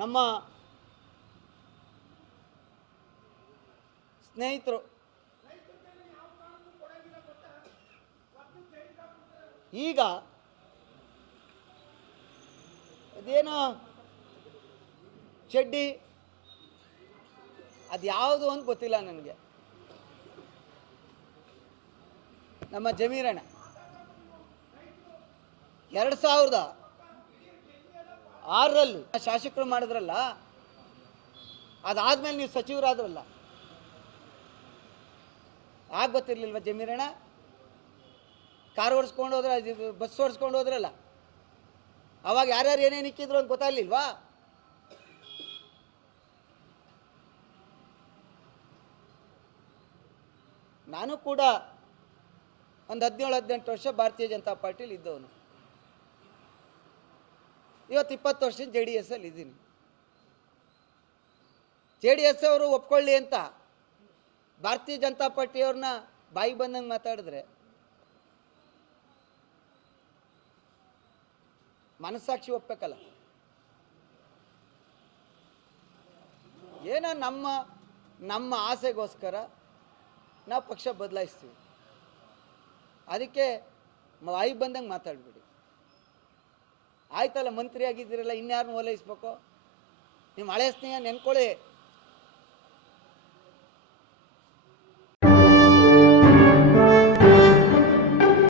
ನಮ್ಮ ಸ್ನೇಹಿತರು ಈಗ ಅದೇನೋ ಚಡ್ಡಿ ಅದು ಯಾವುದು ಅಂತ ಗೊತ್ತಿಲ್ಲ ನನಗೆ. ನಮ್ಮ ಜಮೀರಣ್ಣ 2006ರಲ್ಲಿ ಶಾಸಕರು ಮಾಡಿದ್ರಲ್ಲ, ಅದಾದ್ಮೇಲೆ ನೀವು ಸಚಿವರಾದ್ರಲ್ಲ, ಆಗ ಗೊತ್ತಿರಲಿಲ್ವ ಜಮೀರಣ್ಣ? ಕಾರ್ ಓಡಿಸ್ಕೊಂಡು ಹೋದ್ರೆ, ಬಸ್ ಓಡಿಸ್ಕೊಂಡು ಹೋದ್ರಲ್ಲ, ಅವಾಗ ಯಾರ್ಯಾರು ಏನೇನು ಇಕ್ಕಿದ್ರು ಅಂತ ಗೊತ್ತಾಗಲಿಲ್ವಾ? ನಾನು ಕೂಡ ಒಂದು 17-18 ವರ್ಷ ಭಾರತೀಯ ಜನತಾ ಪಾರ್ಟಿಲಿ ಇದ್ದವನು. ಇವತ್ತು 20 ವರ್ಷ JDS ಅಲ್ಲಿ ಇದ್ದೀನಿ. JDS ಅವರು ಒಪ್ಕೊಳ್ಳಿ ಅಂತ ಭಾರತೀಯ ಜನತಾ ಪಾರ್ಟಿಯವ್ರನ್ನ ಬಾಯಿ ಬಂದಂಗೆ ಮಾತಾಡಿದ್ರೆ ಮನಸ್ಸಾಕ್ಷಿ ಒಪ್ಪಬೇಕಲ್ಲ. ಏನೋ ನಮ್ಮ ಆಸೆಗೋಸ್ಕರ ನಾವು ಪಕ್ಷ ಬದಲಾಯಿಸ್ತೀವಿ. ಅದಕ್ಕೆ ಬಾಯಿ ಬಂದಂಗೆ ಮಾತಾಡ್ಬಿಡಿ. ಆಯ್ತಲ್ಲ, ಮಂತ್ರಿ ಆಗಿದ್ದೀರಲ್ಲ, ಇನ್ಯಾರನ್ನ ಓಲೈಸ್ಬೇಕು? ನಿಮ್ಮ ಹಳೆ ಸ್ನೇಹ ನೆನ್ಕೊಳ್ಳಿ.